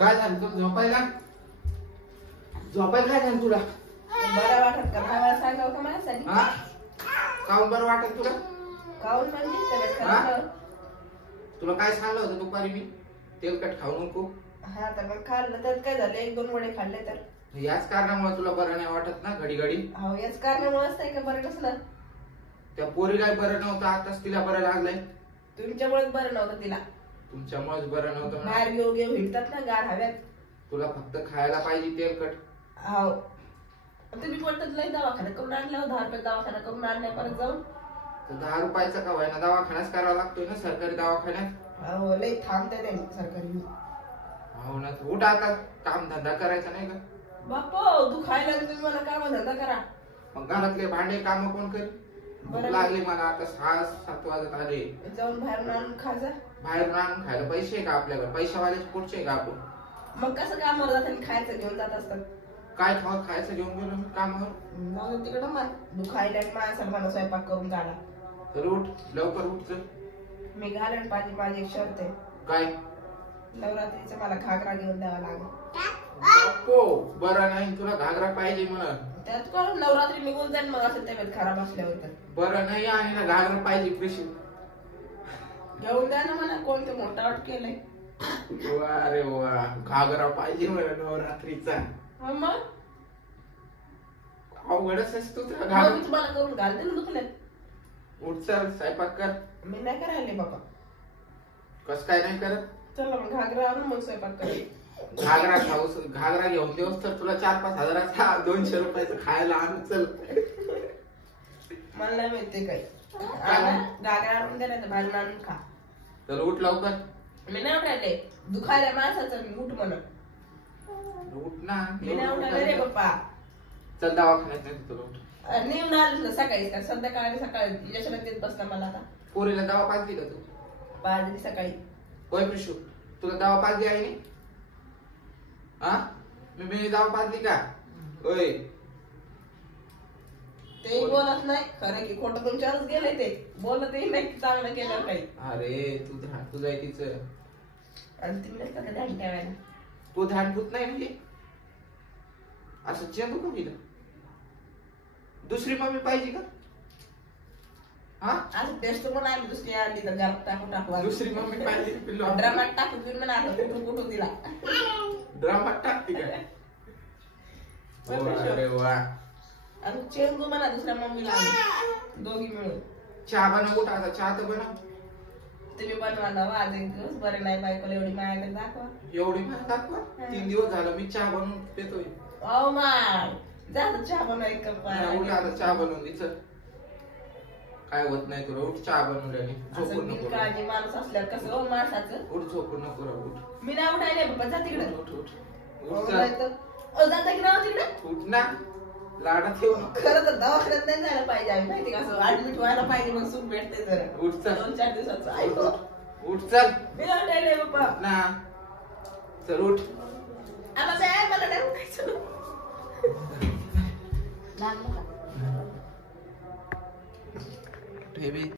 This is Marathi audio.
काय झालं तुला झोपायला? झोपायला काय झालं तुला? बरं वाटत का? मला सांगावं का माझ्यासाठी? हा? काऊन बरं वाटत तुला? काऊन म्हणजे तब्येत खराब झालं? तुला काय सांगलं होतं दुपारी मी? तेलकट खाऊ नको. हा तर मग खाल्लं तर काय झालं, 1-2 वडे खाल्ले तर. याच कारणामुळे तुला बरं नाही वाटत ना घडी घडी? हो याच कारणामुळेच नाही का बरं नसलं. त्या पोरीला बरं नव्हतं, आताच तिला बरं लागलंय. तुमच्यामुळेच बरं नव्हतं तिला. तुमच्यामुळेच बरं नव्हतं. बाहेर घेऊ हिंडतात ना गार हव्यात. तुला फक्त खायला पाहिजे तेलकट. हो तुम्ही बोलतात लय दवाखाना करून आणल्यावर 10 रुपये दवाखाना करून आणल्या परत जाऊन. तर 10 रुपयाचा का व्हायना दवाखानाच करावा लागतोय ना सरकारी दवाखान्यात. हो लय थांबते ते सरकारी. हो ना. उठ आता, काम धंदा करायचा नाही का? बापो तू खायला तुम्ही मला काम धंदा करा. मग घरातले भांडे काम कोण करेल? भूक लागली मला आता, 6-7 वाजत आले. जाऊन बाहेरून आणून खा जा. बाहेरून आणून खायला पैसे आहे का आपल्याकडे? पैशावाल्याचे पुढचे का आपण? मग कसं कामावर जाताना खायचं घेऊन जात असतात? काय खायचं घेऊन गेलो मी कामावर? जाऊन तिकडं मग दुखायला माणसाला मला स्वयंपाक करून काढा. तर उठ, लवकर उठ चल. मी घालून पाहिजे, माझी एक शर्त आहे. काय? नवरात्रीचं मला घागरा घेऊन द्यावा लागेल. बाप्पो, बरं नाही तुला घागरा पाहिजे म्हणा. त्यात कोण नवरात्री निघून जाईल मग असं तब्येत खराब असल्यावर तर. बरं नाही आहे ना, घागरा पाहिजे कृषी. घेऊन द्या ना मला, कोणतं मोठा वाट केलंय. वा रे वा, घागरा पाहिजे म्हणा नवरात्रीचा. हो मग अवघडच असतो तुला मी घागरा. तुम्हाला करून घालते ना दुखण्यात. उठ चल, स्वयंपाक कर. मी नाही करायले बाबा. कस काय नाही करत? चला मग घागरा आणून मग स्वयंपाक करेल. घागरा खाऊस, घागरा घेऊन देऊस तर तुला 4-5 हजाराचा 200 रुपयाचं खायला आणून चल. मला नाही माहिती काही. घागरा आणून दे नाही तर बाहेरून आणून खा. तर उठ लवकर. मी नाही उठायले, दुखायला माणसाचं मी उठ म्हणून. उठ ना. मी नाही उठायला रे पप्पा. चल दवाखान्यात नाही तुला उठ. नेऊन आलं सकाळी का संध्याकाळी? सकाळी यशोला देत बसला मला आता. पोरीला दवा पाजली का तू? पाजली सकाळी. होय पिशू, तुला दवा पाजली आहे नी? हा? मी दवा पाजली का? होय. ते बोलत नाही खरं की खोटं तुमच्यावरच गेलंय ते. बोलतही नाही चांगलं केलं काही. अरे तुझं आहे तिचं. आणि तुम्ही नसता का ध्यान ठेवायला? तू ध्यानभूत नाही म्हणजे असं चेंडू का दिलं? दुसरी मम्मी पाहिजे का? हा? असं टेस्ट पण आली दुसरी आणली तर घरात टाकू. दुसरी मम्मी पाहिजे पिल्लू. ड्रामात टाकून तुम्ही म्हणा असं कुठून दिला. ड्रामात टाकते काय? अरे वा. आणि चेंडू म्हणा दुसऱ्या मम्मीला आणली. दोघी मिळून. चहा बनव, उठा आता, चहा तर बनव. तुम्ही बनवा ना आज एक दिवस. बरं नाही बायकोला एवढी माझ्याकडे दाखवा. एवढी मला दाखवा. 3 दिवस झालं मी चहा बनवून देतोय. ओ माय जा चहा बनवा एक कप. उठ आता, चहा बनवून दे चल. काय होत नाही तुला, उठ चहा बनवल्याने. झोपून नको. काळजी माणूस असल्यावर कसं हो माणसाचं. उठ, झोपून नको राहू, उठ. मी नाही उठायले बाबा, जा तिकडे. उठ उठ उठ चल. जाता की नाही तिकडे? उठ ना, लाडात येऊ नको. खरं तर दवाखान्यात नाही जायला पाहिजे आम्ही, माहिती का? असं ऍडमिट व्हायला पाहिजे मग सुख भेटते जरा. उठ चल. 2-4 दिवसाचं ऐकू. उठ चल. मी नाही उठायले बाबा. ना चल उठ. आम्हाला मला नाही उठायचं. ठेवी